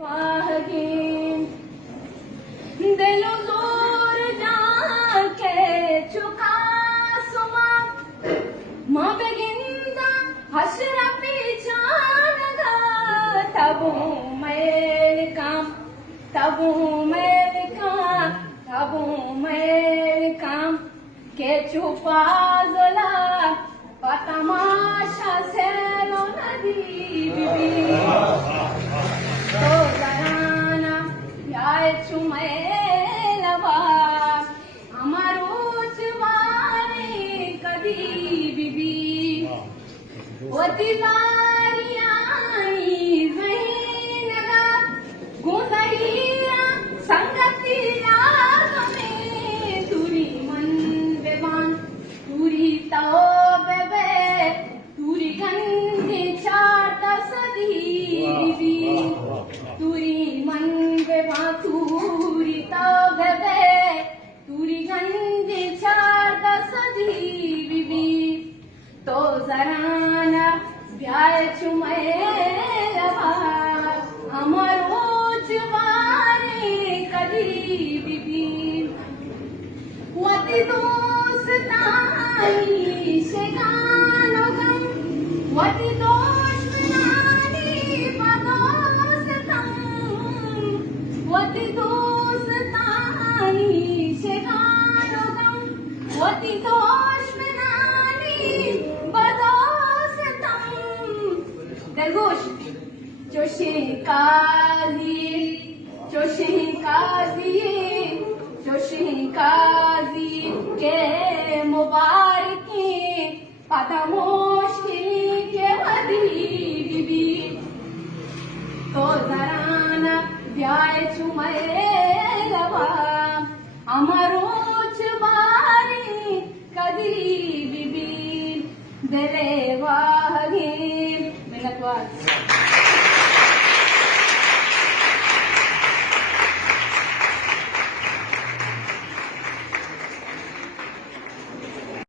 वाहगीन दिलो जोर जाके चुका सुमा माँ बेगिंदा हशरा पीछानगा तबू मेल काम के चुपा जला तमाशा से लो नदी बीबी तो जराना याय चुमेलवा हमारो चवारे कदी बीबी वतिलारियानी जैनगा गुंदरिया संगति में तुरी मन बेबान तुरी तो बेबे तुरी गंदी चाटा सदी तुरी मन बेबा तुरी तो बेबे तुरी गंदी चाटा सदी बीबी तो जराना ब्याय चुमेलवा हमारो चवारे कदी बीबी वती दोस्तानी शेगानो गम वती दोस्तानी पदोस्तम वती दोस्तानी शेगानो गम वती दोस्तानी पदोस्तम दरगोश जोशिकाजी के मुबारकी पता मुश्किल के हदी बीबी तो जराना ब्याय चुमेलवा हमारो चवारी कदी बीबी दिले वाहगीन मिनटवार